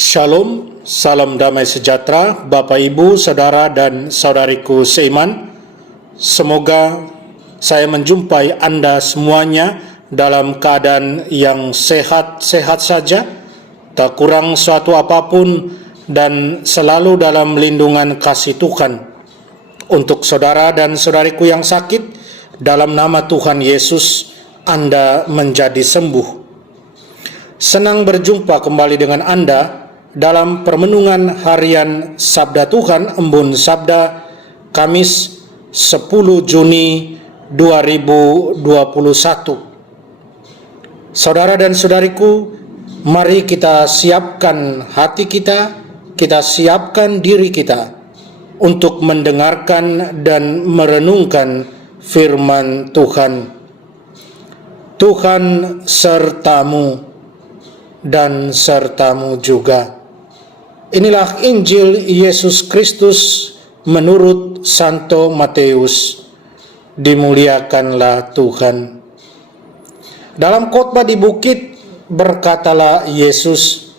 Shalom, salam damai sejahtera, Bapak Ibu, Saudara dan Saudariku seiman. Semoga saya menjumpai Anda semuanya dalam keadaan yang sehat-sehat saja, tak kurang suatu apapun, dan selalu dalam lindungan kasih Tuhan. Untuk saudara dan saudariku yang sakit, dalam nama Tuhan Yesus, Anda menjadi sembuh. Senang berjumpa kembali dengan Anda dalam permenungan harian Sabda Tuhan Embun Sabda Kamis 10 Juni 2021. Saudara dan saudariku, mari kita siapkan hati kita siapkan diri kita untuk mendengarkan dan merenungkan firman Tuhan. Tuhan sertamu dan sertamu juga. Inilah Injil Yesus Kristus menurut Santo Matius. Dimuliakanlah Tuhan. Dalam khotbah di bukit berkatalah Yesus,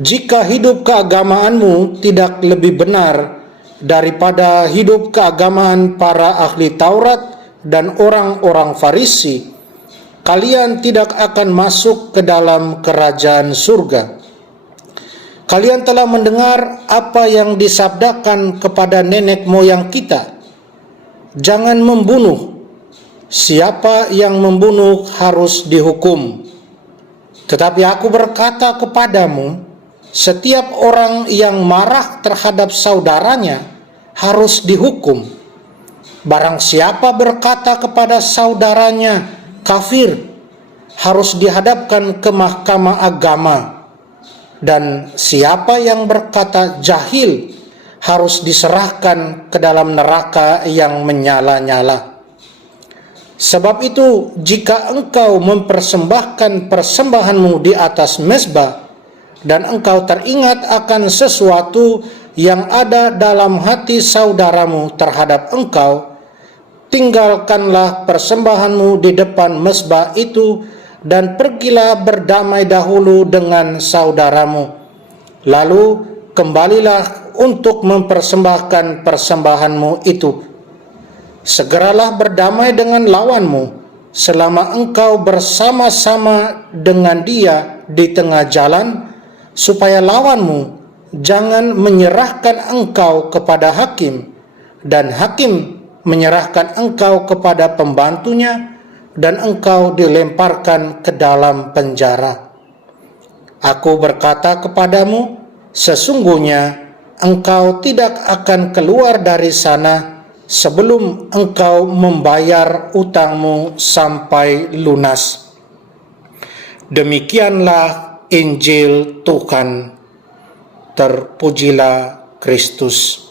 "Jika hidup keagamaanmu tidak lebih benar daripada hidup keagamaan para ahli Taurat dan orang-orang Farisi, kalian tidak akan masuk ke dalam kerajaan surga. Kalian telah mendengar apa yang disabdakan kepada nenek moyang kita. Jangan membunuh. Siapa yang membunuh harus dihukum. Tetapi aku berkata kepadamu, setiap orang yang marah terhadap saudaranya harus dihukum. Barang siapa berkata kepada saudaranya kafir, harus dihadapkan ke mahkamah agama. Dan siapa yang berkata jahil harus diserahkan ke dalam neraka yang menyala-nyala. Sebab itu, jika engkau mempersembahkan persembahanmu di atas mezbah, dan engkau teringat akan sesuatu yang ada dalam hati saudaramu terhadap engkau, tinggalkanlah persembahanmu di depan mezbah itu, dan pergilah berdamai dahulu dengan saudaramu. Lalu kembalilah untuk mempersembahkan persembahanmu itu. Segeralah berdamai dengan lawanmu selama engkau bersama-sama dengan dia di tengah jalan, supaya lawanmu jangan menyerahkan engkau kepada hakim, dan hakim menyerahkan engkau kepada pembantunya, dan engkau dilemparkan ke dalam penjara. Aku berkata kepadamu, sesungguhnya engkau tidak akan keluar dari sana sebelum engkau membayar utangmu sampai lunas." Demikianlah Injil Tuhan. Terpujilah Kristus.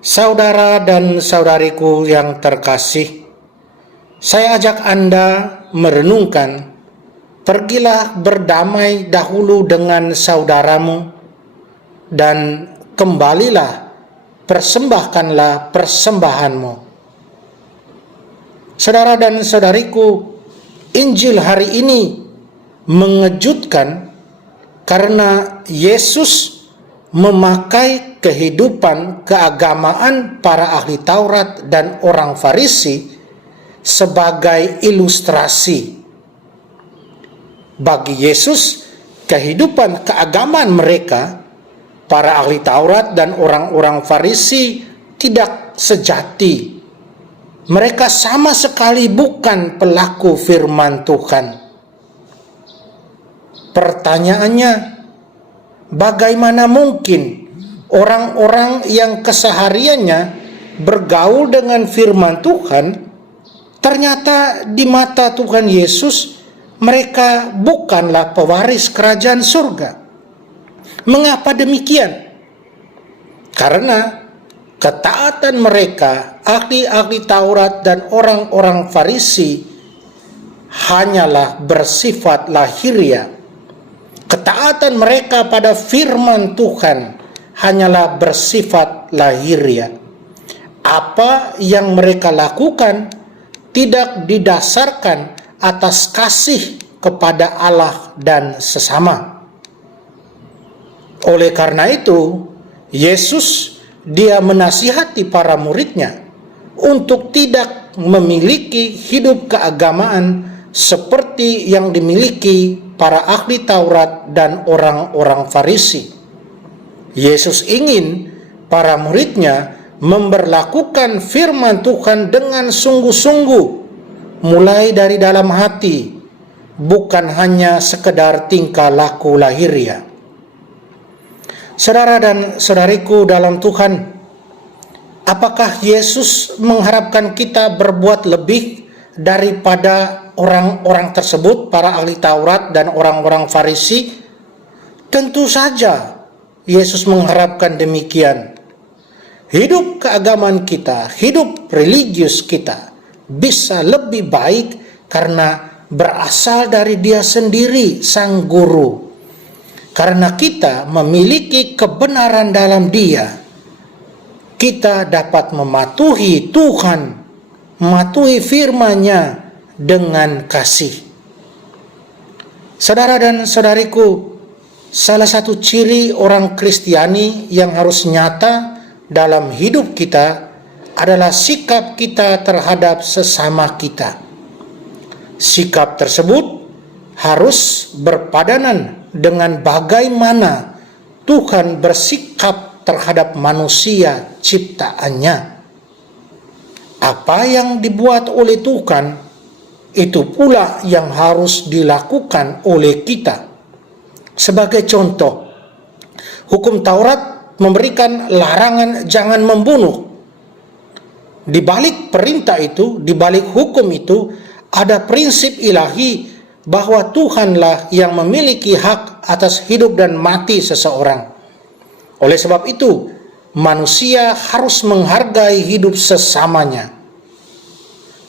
Saudara dan saudariku yang terkasih, saya ajak Anda merenungkan, pergilah berdamai dahulu dengan saudaramu, dan kembalilah persembahkanlah persembahanmu. Saudara dan saudariku, Injil hari ini mengejutkan karena Yesus memakai kehidupan keagamaan para ahli Taurat dan orang Farisi sebagai ilustrasi. Bagi Yesus, kehidupan keagamaan mereka, para ahli Taurat dan orang-orang Farisi, tidak sejati. Mereka sama sekali bukan pelaku firman Tuhan. Pertanyaannya, bagaimana mungkin orang-orang yang kesehariannya bergaul dengan firman Tuhan, ternyata di mata Tuhan Yesus mereka bukanlah pewaris kerajaan surga? Mengapa demikian? Karena ketaatan mereka, ahli-ahli Taurat dan orang-orang Farisi, hanyalah bersifat lahiriah. Ketaatan mereka pada firman Tuhan hanyalah bersifat lahiriah. Apa yang mereka lakukan tidak didasarkan atas kasih kepada Allah dan sesama. Oleh karena itu, Yesus dia menasihati para muridnya untuk tidak memiliki hidup keagamaan seperti yang dimiliki para ahli Taurat dan orang-orang Farisi. Yesus ingin para muridnya memberlakukan firman Tuhan dengan sungguh-sungguh, mulai dari dalam hati, bukan hanya sekedar tingkah laku lahiriah. Saudara dan saudariku dalam Tuhan, apakah Yesus mengharapkan kita berbuat lebih daripada orang-orang tersebut, para ahli Taurat dan orang-orang Farisi? Tentu saja Yesus mengharapkan demikian. Hidup keagamaan kita, hidup religius kita bisa lebih baik karena berasal dari Dia sendiri, Sang Guru. Karena kita memiliki kebenaran dalam Dia, kita dapat mematuhi Tuhan, mematuhi firman-Nya dengan kasih. Saudara dan saudariku, salah satu ciri orang Kristiani yang harus nyata dalam hidup kita adalah sikap kita terhadap sesama kita. Sikap tersebut harus berpadanan dengan bagaimana Tuhan bersikap terhadap manusia ciptaannya. Apa yang dibuat oleh Tuhan, itu pula yang harus dilakukan oleh kita. Sebagai contoh, hukum Taurat memberikan larangan jangan membunuh. Di balik perintah itu, di balik hukum itu, ada prinsip ilahi bahwa Tuhanlah yang memiliki hak atas hidup dan mati seseorang. Oleh sebab itu, manusia harus menghargai hidup sesamanya.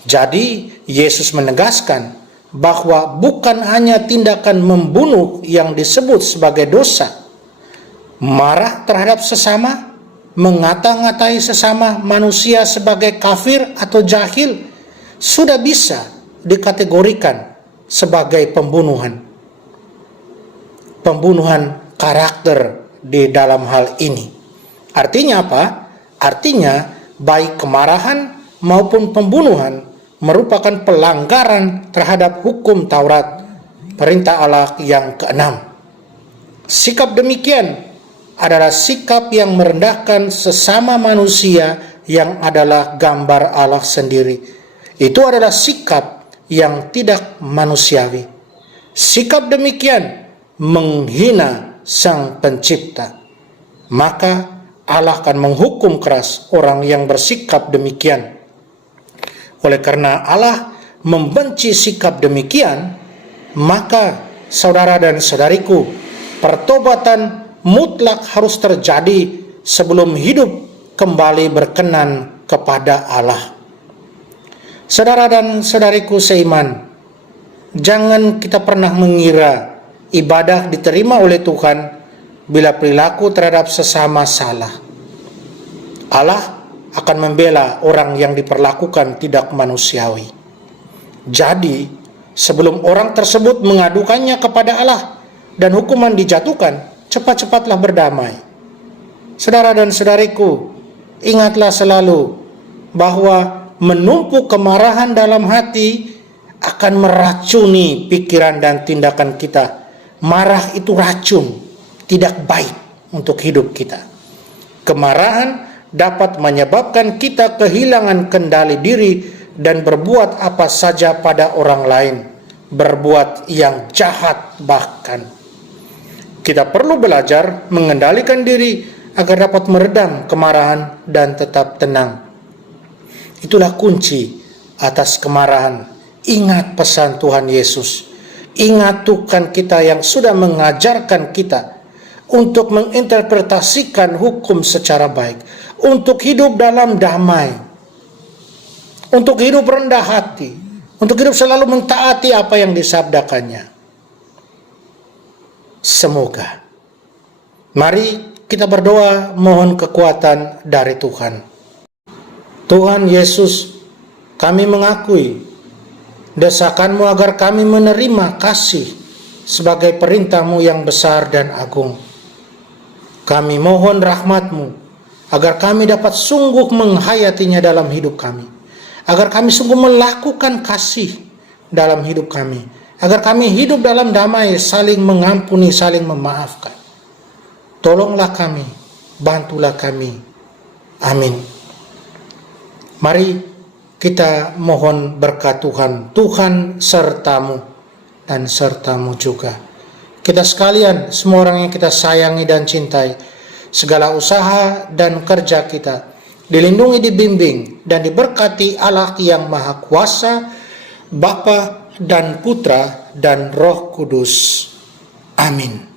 Jadi, Yesus menegaskan bahwa bukan hanya tindakan membunuh yang disebut sebagai dosa. Marah terhadap sesama, mengata-ngatai sesama manusia sebagai kafir atau jahil, sudah bisa dikategorikan sebagai pembunuhan. Pembunuhan karakter di dalam hal ini. Artinya apa? Artinya baik kemarahan maupun pembunuhan merupakan pelanggaran terhadap hukum Taurat, perintah Allah yang keenam. Sikap demikian adalah sikap yang merendahkan sesama manusia yang adalah gambar Allah sendiri. Itu adalah sikap yang tidak manusiawi. Sikap demikian menghina Sang Pencipta. Maka Allah akan menghukum keras orang yang bersikap demikian. Oleh karena Allah membenci sikap demikian, maka saudara dan saudariku, pertobatan mutlak harus terjadi sebelum hidup kembali berkenan kepada Allah. Saudara dan saudariku seiman, jangan kita pernah mengira ibadah diterima oleh Tuhan bila perilaku terhadap sesama salah. Allah akan membela orang yang diperlakukan tidak manusiawi. Jadi, sebelum orang tersebut mengadukannya kepada Allah dan hukuman dijatuhkan, cepat-cepatlah berdamai. Saudara dan saudariku, ingatlah selalu bahwa menumpuk kemarahan dalam hati akan meracuni pikiran dan tindakan kita. Marah itu racun, tidak baik untuk hidup kita. Kemarahan dapat menyebabkan kita kehilangan kendali diri dan berbuat apa saja pada orang lain, berbuat yang jahat bahkan. Kita perlu belajar mengendalikan diri agar dapat meredam kemarahan dan tetap tenang. Itulah kunci atas kemarahan. Ingat pesan Tuhan Yesus. Ingat Tuhan kita yang sudah mengajarkan kita untuk menginterpretasikan hukum secara baik, untuk hidup dalam damai, untuk hidup rendah hati, untuk hidup selalu mentaati apa yang disabdakannya. Semoga. Mari kita berdoa mohon kekuatan dari Tuhan. Tuhan Yesus, kami mengakui desakan-Mu agar kami menerima kasih sebagai perintah-Mu yang besar dan agung. Kami mohon rahmat-Mu, agar kami dapat sungguh menghayatinya dalam hidup kami. Agar kami sungguh melakukan kasih dalam hidup kami. Agar kami hidup dalam damai, saling mengampuni, saling memaafkan. Tolonglah kami, bantulah kami. Amin. Mari kita mohon berkat Tuhan. Tuhan sertamu dan sertamu juga. Kita sekalian, semua orang yang kita sayangi dan cintai, segala usaha dan kerja kita dilindungi, dibimbing, dan diberkati Allah yang Maha Kuasa, Bapa dan Putra dan Roh Kudus. Amin.